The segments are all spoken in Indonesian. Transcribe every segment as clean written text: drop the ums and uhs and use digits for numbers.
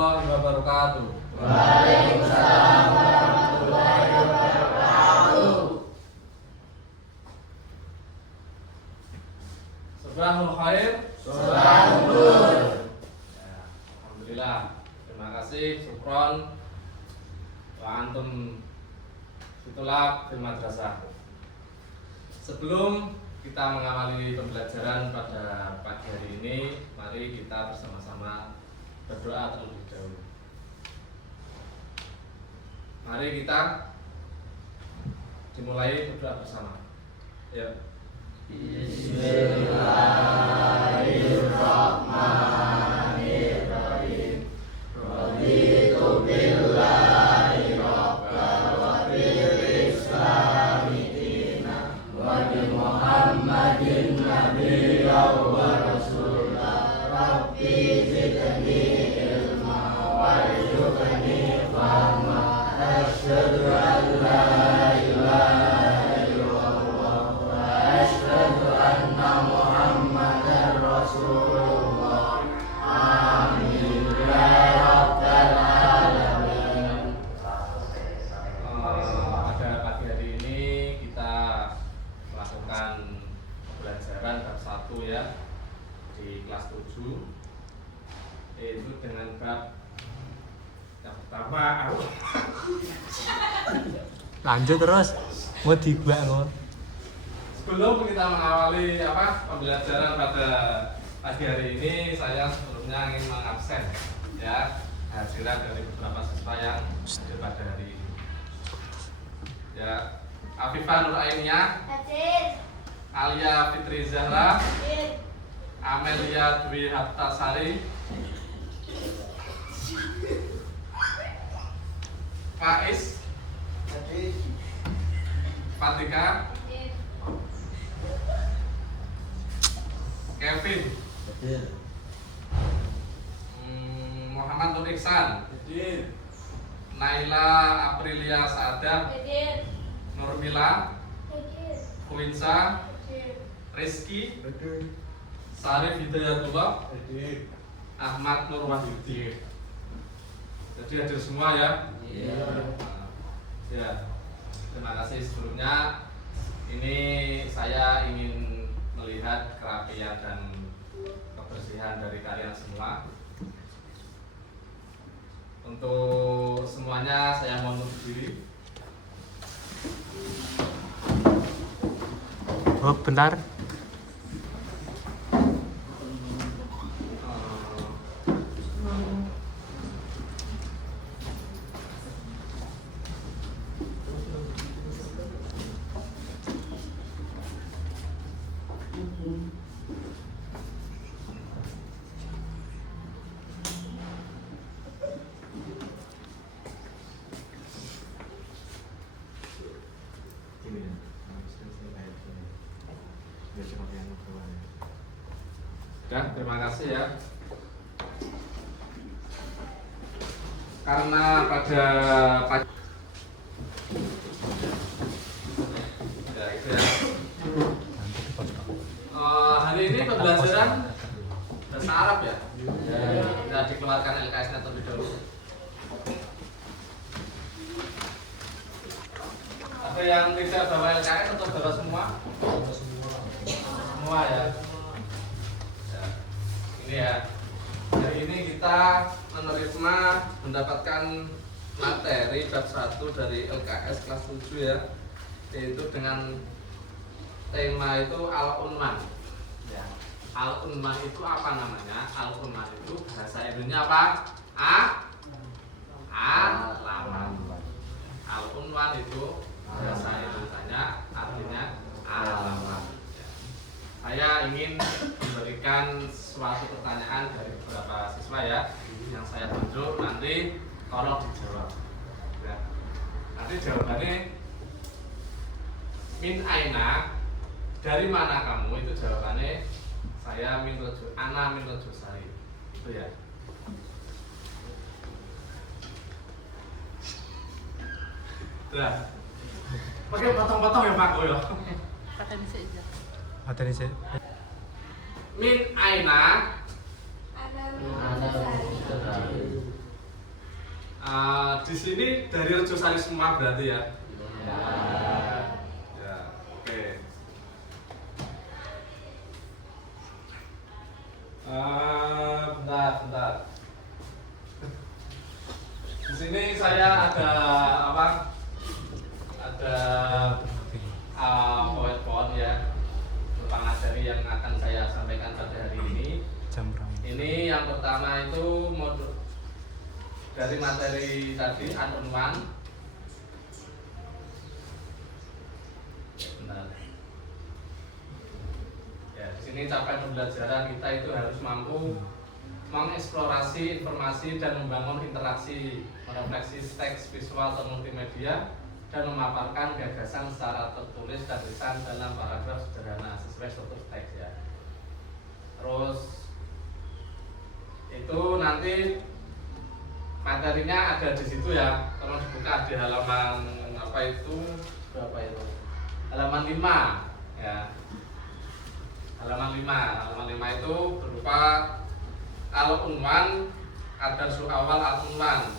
warahmatullahi wabarakatuh. Waalaikumsalam warahmatullahi wabarakatuh. Sabahul khair. Sabahul nur. Ya, alhamdulillah. Terima kasih, syukron. Wa antum fitulab fil madrasah. Sebelum kita mengawali pembelajaran pada pagi hari ini, mari kita bersama-sama berdoa terlebih dahulu. Mari kita dimulai berdoa bersama. Ya. Bismillahirrahmanirrahim. Raditu billahi rabban wa bil islami dinan wa bi Muhammadin nabiyyan wa rasulah. Rabbi zidni ilma warzuqni fahma. Asyhadu an la ilaha illallah wa asyhadu anna Muhammadar Rasulullah. Amin ya rabbal alamin. Pada pagi hari ini kita melakukan pembelajaran bab 1 ya di kelas 7, yaitu dengan bab yang pertama. Lanjut terus, mau dibak mau. Sebelum kita mengawali pembelajaran pada pagi hari ini, saya sebelumnya ingin mengabsen ya hadirat dari beberapa siswa yang hadir pada hari ini. Ya, Afifah Nur Ainia, Hadir. Alia Fitri Zahra, Hadir. Amelia Dwi Haptasari, Faiz, Fatika, Hadir. Kevin, Muhammad Nur Iksan, Naila Aprilia Saadah, Hadir. Nurmila, Hadir. Kuinsa, Hadir. Rizky, Sarif Hidayatullah, Ahmad Nur Wahyudi. Jadi hadir semua ya. Ya, terima kasih sebelumnya. Ini saya ingin melihat kerapian dan kebersihan dari kalian semua. Untuk semuanya saya mohon undur diri. Oh, bentar. Ya, terima kasih ya. Karena pada pagi ya, itu ya. Hari ini pembelajaran bahasa Arab ya. Sudah dikeluarkan LKS-nya terlebih dahulu. Ada yang tidak bawa LKS atau bawa semua? Semua ya. Ini ya. Hari ini kita menerima mendapatkan materi bab 1 dari LKS kelas 7 ya. Yaitu dengan tema itu al-unwan. Ya. Al-unwan itu apa namanya? Al-unwan itu bahasa Indonesia apa? Alamat. Al-unwan itu bahasa Indonesia artinya alamat. Saya ingin memberikan suatu pertanyaan dari beberapa siswa ya, yang saya tunjuk, nanti tolong dijawab ya. Nanti jawabannya min aina, dari mana kamu, itu jawabannya saya min rojo, ana min rojo sari, itu ya. Nah, pakai potong-potong ya Pak ya. Materi sih. Min aina, Ana min Sari. Di sini dari Rejosari semua berarti ya? Ya. Ya, oke. Bentar. Di sini saya ada apa? Ada PowerPoint ya, berupa materi yang akan saya sampaikan pada hari ini. Jam berapa? Ini yang pertama itu modul dari materi tadi unwan. Benar. Ya, di sini capaian pembelajaran kita itu harus mampu mengeksplorasi informasi dan membangun interaksi, merefleksi teks, visual atau multimedia, dan memaparkan gagasan secara tertulis dan lisan dalam paragraf sederhana sesuai struktur teks ya. Terus itu nanti materinya ada di situ ya. Tolong dibuka di halaman apa itu? Berapa itu? Halaman 5 ya. Halaman 5 itu berupa al-unwan, ada awal al-unwan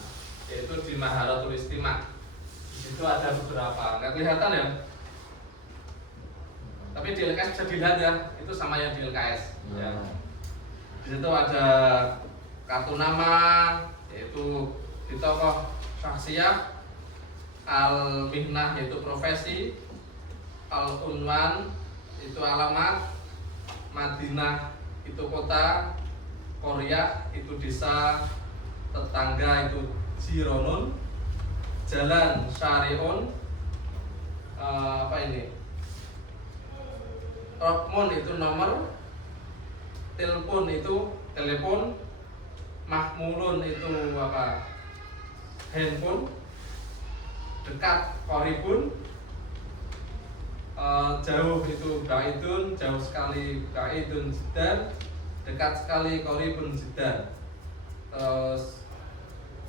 yaitu di Maharatul Istima'. Itu ada beberapa, nggak kelihatan ya? Tapi di LKS bisa dilihat ya, itu sama yang di LKS ya. Di situ ada kartu nama, yaitu di tokoh syakhsiyah, al-mihnah yaitu profesi, al-unwan itu alamat, Madinah itu kota, Korea itu desa, tetangga itu Jironun, jalan Syariun, apa ini? Rokmun itu nomor, telepon itu telepon, mahmulun itu apa? Handphone, dekat koribun, jauh itu baidun, jauh sekali baidun jiddan, dekat sekali koribun jiddan. Terus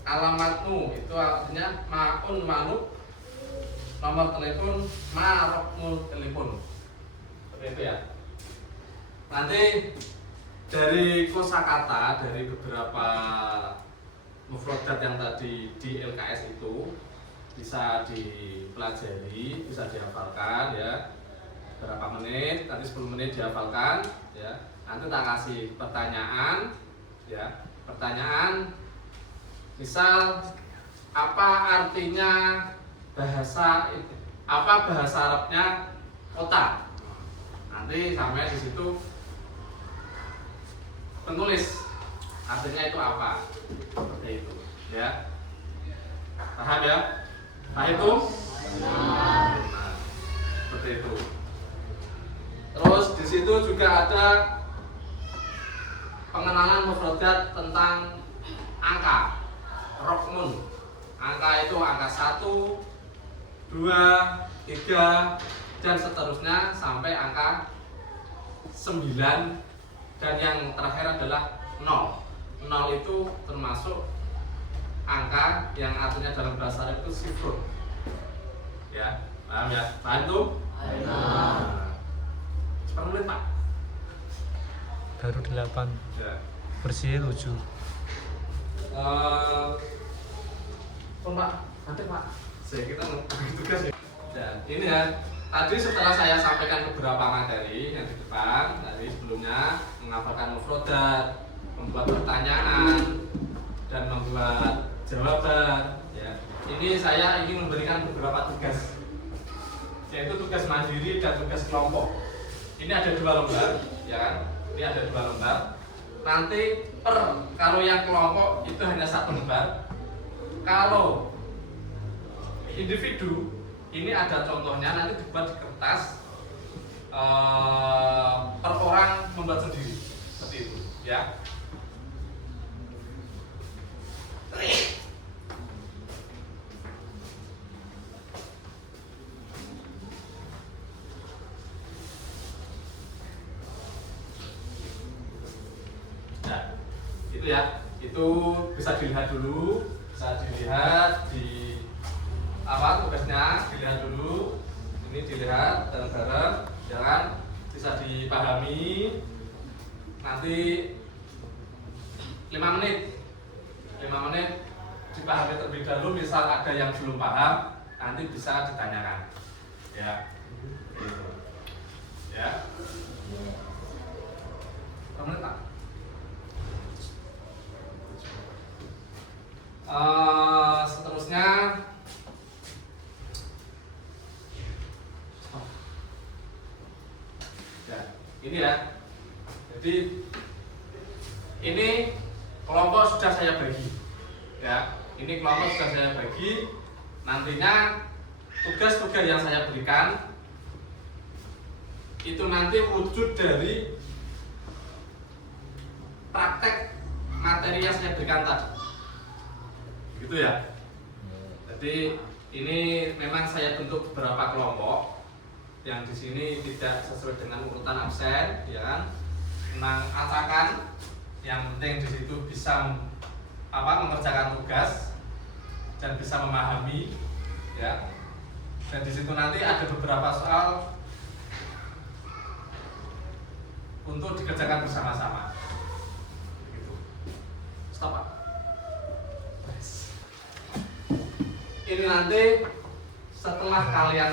alamatmu itu artinya ma'un manuk, nomor telepon marokmu telepon. Seperti itu ya. Nanti dari kosakata dari beberapa mufradat yang tadi di LKS itu bisa dipelajari, bisa dihafalkan ya. Berapa menit? Nanti 10 menit dihafalkan ya. Nanti tak kasih pertanyaan ya. Pertanyaan misal apa artinya bahasa Arabnya kota? Nanti sampai di situ menulis artinya itu apa? Seperti itu ya. Paham ya? Paham itu? Nah, seperti itu. Terus di situ juga ada pengenalan mufradat tentang angka. Rokmun. Angka itu angka 1, 2, 3 dan seterusnya sampai angka 9, dan yang terakhir adalah 0. 0 itu termasuk angka yang artinya dalam bahasa Arab itu sifrun. Ya, paham ya? Paham itu? Nah, cepat mulai Pak. Baru 8. Ya. Bersih 7. Pak, nanti Pak. Saya kita bagi tugas ya. Dan ini ya. Tadi setelah saya sampaikan beberapa materi yang di depan, tadi sebelumnya menghafalkan mufradat, membuat pertanyaan dan membuat jawaban ya. Ini saya ingin memberikan beberapa tugas, yaitu tugas mandiri dan tugas kelompok. Ini ada 2 lembar ya kan? Ini ada 2 lembar. Nanti kalau yang kelompok itu hanya 1 lembar. Kalau individu ini ada contohnya, nanti dibuat di kertas, per orang membuat sendiri seperti itu ya. Nah, itu ya, itu bisa dilihat dulu, bisa dilihat di apa tugasnya, dilihat dulu, ini dilihat bareng-bareng, jangan bisa dipahami. Nanti 5 menit dipahami terlebih dahulu. Misal ada yang belum paham, nanti bisa ditanyakan. Ya, gitu. Ya. Kamu tak? Seterusnya, ya, ini ya. Jadi ini kelompok sudah saya bagi. Ya, ini kelompok sudah saya bagi. Nantinya tugas-tugas yang saya berikan itu nanti wujud dari praktek materi yang saya berikan tadi. Gitu ya. Jadi ini memang saya bentuk beberapa kelompok yang di sini tidak sesuai dengan urutan absen, ya kan? Memang acakan, yang penting di situ bisa mengerjakan tugas dan bisa memahami, ya. Dan di situ nanti ada beberapa soal untuk dikerjakan bersama-sama. Gitu. Stop, Pak. Ini nanti setelah kalian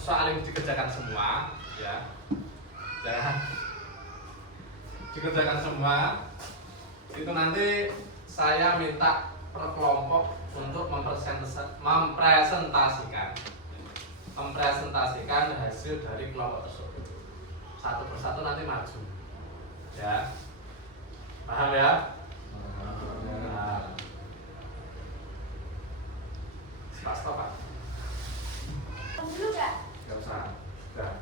soal ini dikerjakan semua, ya, dan dikerjakan semua, itu nanti saya minta per kelompok untuk mempresentasikan hasil dari kelompok tersebut. Satu persatu nanti maju, ya, paham ya? Nah. Stop, Pak. Dulu Kak. Gak usah. Nah,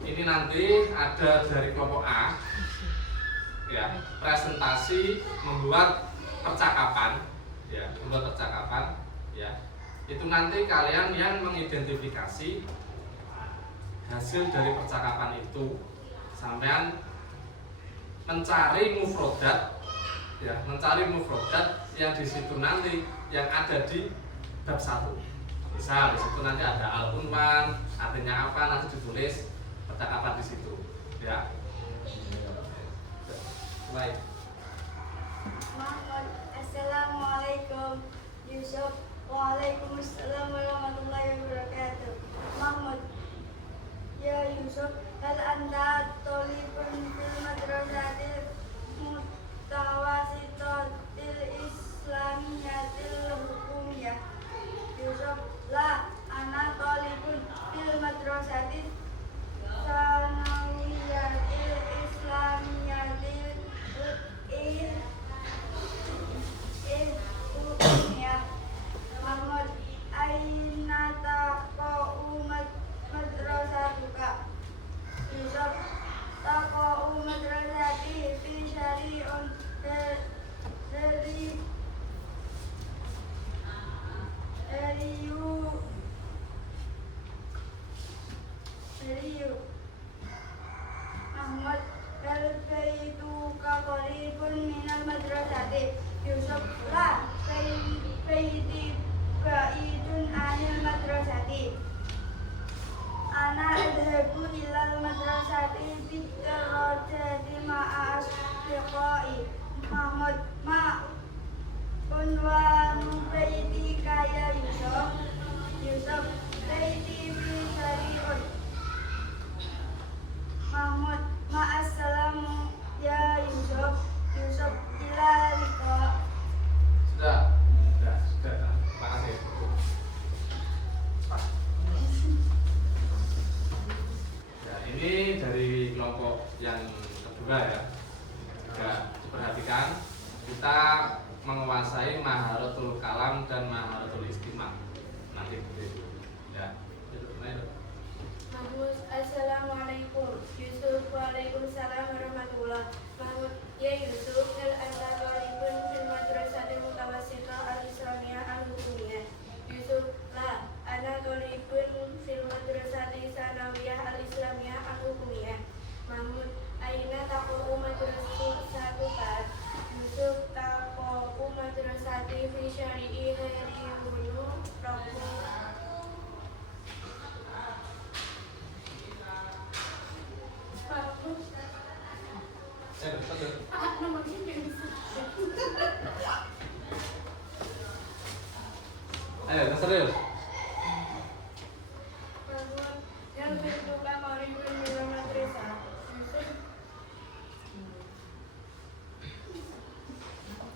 ini nanti ada dari kelompok A, ya, presentasi membuat percakapan, ya, ya. Itu nanti kalian yang mengidentifikasi hasil dari percakapan itu, sampean mencari mufrodat, ya, yang di situ nanti yang ada di bab 1. Misal di situ nanti ada al-unwan, artinya apa, nanti ditulis percakapan di situ, ya. Baik. Muhammad, Assalamualaikum. Yusuf, Waalaikumsalam warahmatullahi wabarakatuh. Muhammad, ya Yusuf, hal anta tolibun fil madrasatil mutawasitotil islamiyatil hukumiyah? Yusuf, la ana tolibun fil madrasatil sanawiyatil islamiyatil hukumiyah. Muhammad, aina taqa'u madrasatuka? Yusuf, taqa'u madrasati fi syari'un dari Muhammad, hal baituka qaribun minal madrasati? Yusuf, la baiti ba'idun anil madrasati. Ana adhabu ilal madrasati bidarajati ma'a asdiqai. Muhammad, unwanu baitika ya Yusuf? Yusuf, baiti fi syari'un. Mahmud, ma'assalamu ya Yusuf. Yusuf, ila liqa. Sudah. Terima kasih. Ya, ini dari kelompok yang kedua, ya. Juga diperhatikan, kita menguasai maharatul kalam dan maharatul istimah. Nanti begitu, ya. Mahmud, assalamualaikum. Yusuf, waalaikumsalam warahmatullah. Mahmud, ya Yusuf, hal anta talibun fil madrasatil mutawassithah al-islamiyah al-hukumiyah? Yusuf, la ana talibun fil madrasati sanawiyah al-islamiyah al-hukumiyah. Mahmud, aina taqa'u madrasatuka? Yusuf, taqa'u madrasati fi syari'i ghairi bunu rabbu. serius. Mahmud yang berduka qaribun minal madrasah.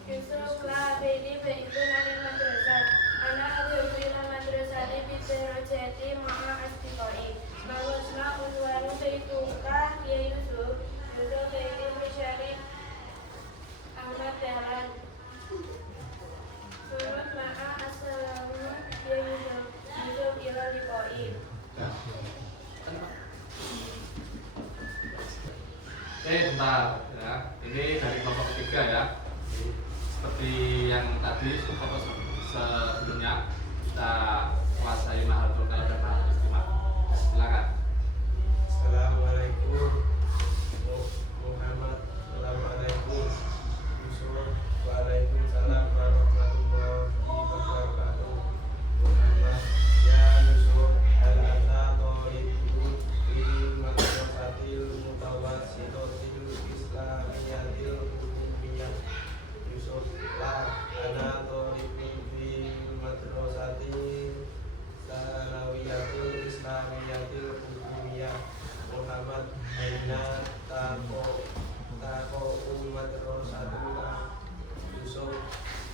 Yusuf la baiti baitun anil madrasah. Ana adhubu ila madrasati bidarajati ma'a asdiqai. Mawasna unwanu baituka ya Yusuf. Yusuf baiti bisyari Ahmad Dahlan. Surat ma'a assalamu ya Yusuf. Yusuf ila liqai. Oke, bentar ya. Ini dari kelompok 3 ya. Seperti yang tadi kelompok sebelumnya kita kuasai Mahatul Kalam dan Mahatul Istimewa. Silakan. Assalamualaikum Muhammad. Assalamualaikum Yusuf. Waalaikumsalam warahmatullahi wabarakatuh. Muhammad ya Yusuf al-ata tariqu fi madrasatil mutawassitatil islamiyatil umumiyah. Yusuf la ana tariqu fi madrasatil sanawiyatil islamiyatil umumiyah. Muhammad aina tako umat rosatuna. Yusuf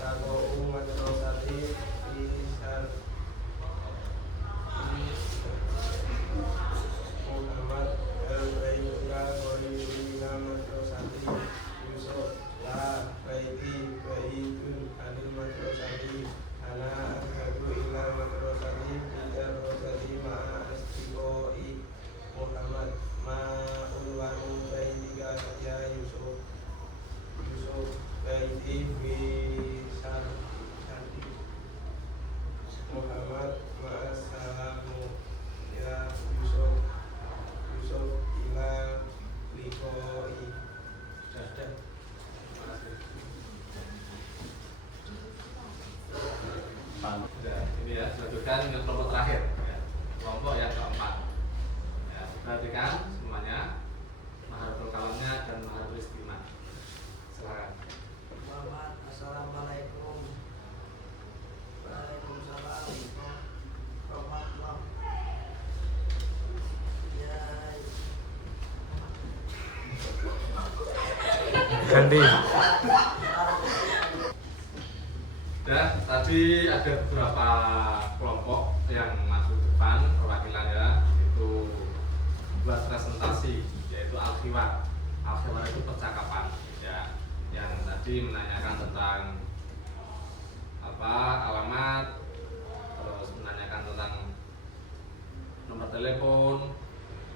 tako umat rosati isar. Muhammad al-Ayyuka Qoribina Madrasati. Yusuf la baiti baitun anil madrasati. Ana adhabu ila madrasati bidarajati ma'a asdiqai. Muhammad ma'ulwanu baitika ya Yusuf. Yusuf baiti bisar. Muhammad ma'assalamu ya Yusuf. Yusuf ila liqai. Sudah. Terima kasih. Sudah, ini ya, lanjutkan dengan kelompok terakhir ya. Kelompok yang keempat. Ya, perhatikan semuanya Mahatul Kalamnya dan Mahatul Istimewa. Silakan. Muhammad assalamualaikum. Waalaikumsalam warahmatullah. Ya Ganti. Dan tadi ada beberapa kelompok yang masuk depan perwakilannya itu buat presentasi, yaitu al-khiwar. Al-khiwar itu percakapan ya, yang tadi menanyakan tentang apa alamat, terus menanyakan tentang nomor telepon,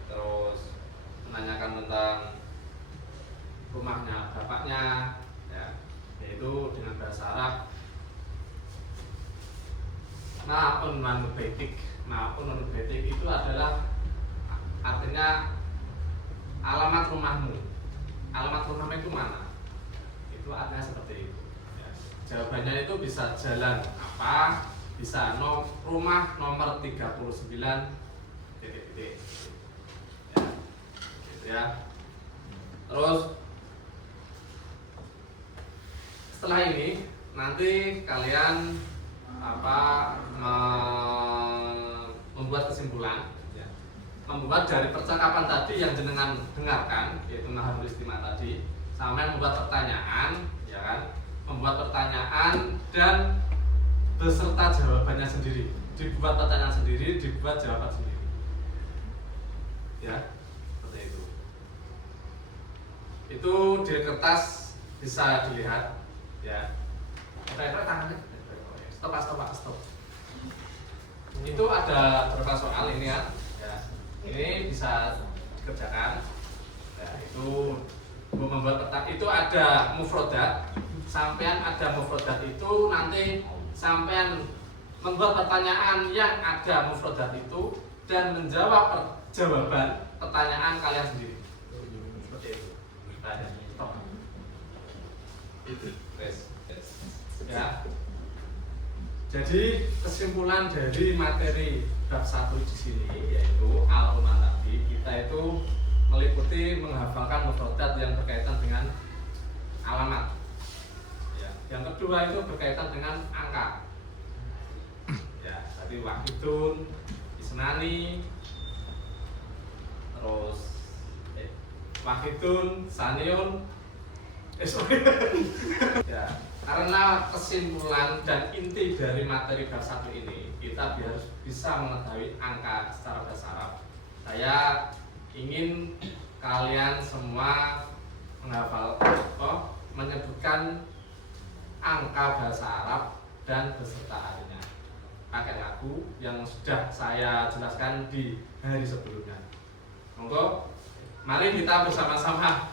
terus menanyakan tentang rumahnya bapaknya ya, yaitu dengan bahasa Arab. Ma'un manubetik. Ma'un manubetik itu adalah artinya alamat rumahmu. Alamat rumahmu itu mana? Itu artinya seperti itu ya. Jawabannya itu bisa jalan apa, bisa rumah nomor 39 titik-titik ya, gitu ya. Terus setelah ini nanti kalian membuat kesimpulan ya. Membuat dari percakapan tadi yang jenengan dengarkan, yaitu Mahatul Istimewa tadi, sampai membuat pertanyaan ya kan, membuat pertanyaan dan beserta jawabannya sendiri. Dibuat pertanyaan sendiri, dibuat jawaban sendiri ya, seperti itu. Itu di kertas bisa dilihat ya. Kita tangannya stop. Itu ada beberapa soal ini ya. Ini bisa dikerjakan ya, itu membuat peta. Itu ada mufrodat. Sampean ada mufrodat itu nanti sampean membuat pertanyaan yang ada mufrodat itu dan menjawab jawaban pertanyaan kalian sendiri. Seperti itu. Stop. Itu. Ya. Jadi kesimpulan dari materi bab 1 di sini yaitu al-Quran tadi, kita itu meliputi menghafalkan mufradat yang berkaitan dengan alamat. Ya. Yang kedua itu berkaitan dengan angka. Ya. seperti Wahidun, Isnani, terus Wahidun, Saniun, ya, karena kesimpulan dan inti dari materi bab 1 ini kita harus bisa mengetahui angka secara bahasa Arab. Saya ingin kalian semua menghafal menyebutkan angka bahasa Arab dan beserta harinya pakai lagu yang sudah saya jelaskan di hari sebelumnya. Monggo, mari kita bersama-sama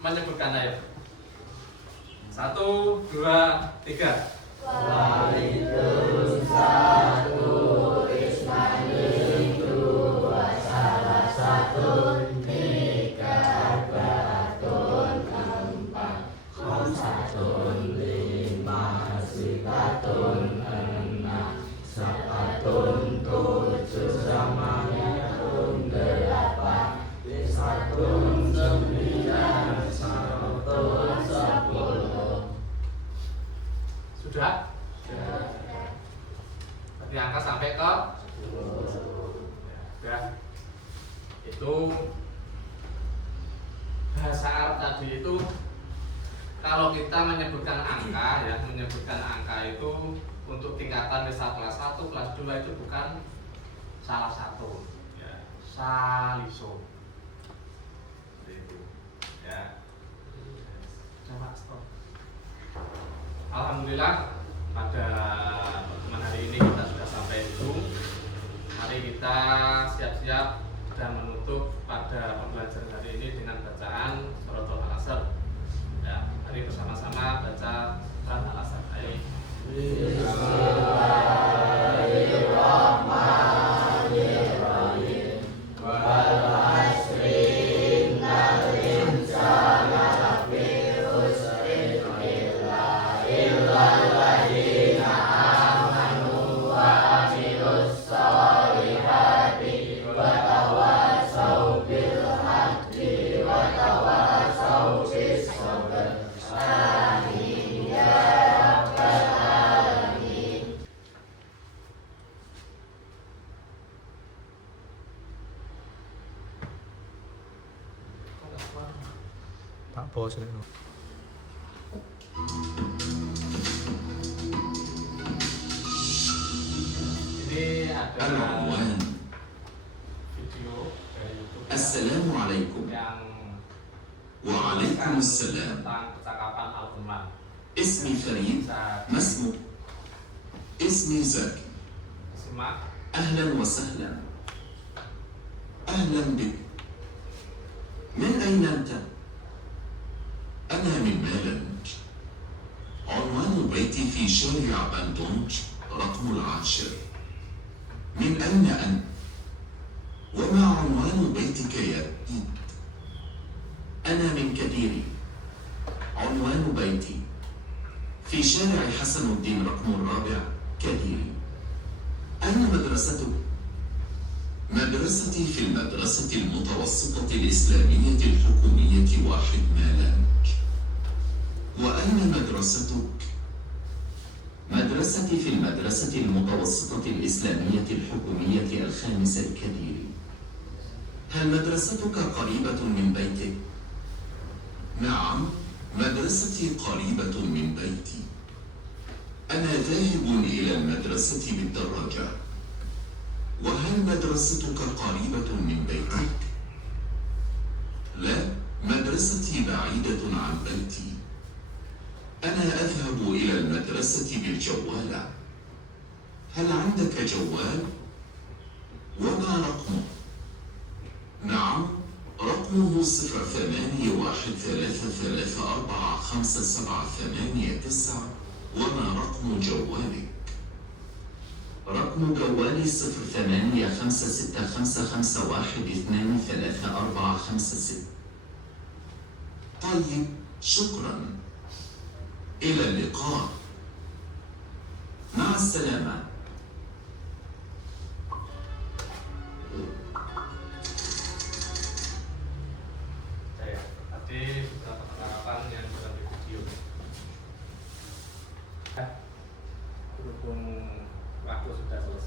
menyebutkan ayo. 1, 2, 3. Sudah? Berarti angka sampai ke 10. Ya. Itu bahasa Arab tadi itu kalau kita menyebutkan angka ya, menyebutkan angka itu untuk tingkatan misal kelas 1, kelas 2 itu bukan salah satu ya, saliso. Seperti itu. Ya. Coba stop. Alhamdulillah pada pertemuan hari ini kita sudah sampai di ujung. Mari kita siap-siap dan menutup pada pembelajaran hari ini dengan bacaan Suratul Al-Asr. Ya, mari bersama-sama baca Surat Al-Asr. Ayo. Bismillahirrahmanirrahim. Wal 'asri innal insana lafi khusrin illa alladziina aamanu wa 'amilus shalihati wa tawassaw bil haqqi wa tawassaw bis sabr. Amin ya rabbal alamin. Tak bos nek. Ini ada العنوان video dari YouTube السلام عليكم yang وعليكم السلام. tentang percakapan Al-Quran. اسمي فريد. Bisa ما اسمك؟ اسمي زكي. disimak. أهلا وسهلا. أهلا بك. من أين أنت؟ أنا من مالنج. عنوان بيتي في شارع بندونج رقم 10. من أين أنت؟ وما عنوان بيتك يا إيد؟ أنا من كديري. عنوان بيتي في شارع حسن الدين رقم 4 كديري. أين مدرستك؟ مدرستي في المدرسة المتوسطة الإسلامية الحكومية 1 مالنج. وأين مدرستك؟ مدرستي في المدرسة المتوسطة الإسلامية الحكومية 5 الكديري. هل مدرستك قريبة من بيتك؟ نعم، مدرستي قريبة من بيتي. أنا ذاهب إلى المدرسة بالدراجة. وهل مدرستك قريبة من بيتك؟ لا، مدرستي بعيدة عن بيتي. أنا أذهب إلى المدرسة بالجوالة. هل عندك جوال؟ وما رقمه؟ نعم، رقمه 0813345789. وما رقم جوالك؟ رقم جوالي 085655123456. طيب، شكرا. إلى اللقاء. مع السلامة. Saya tadi sudah percakapan yang dalam di video. Berhubung waktu sudah selesai.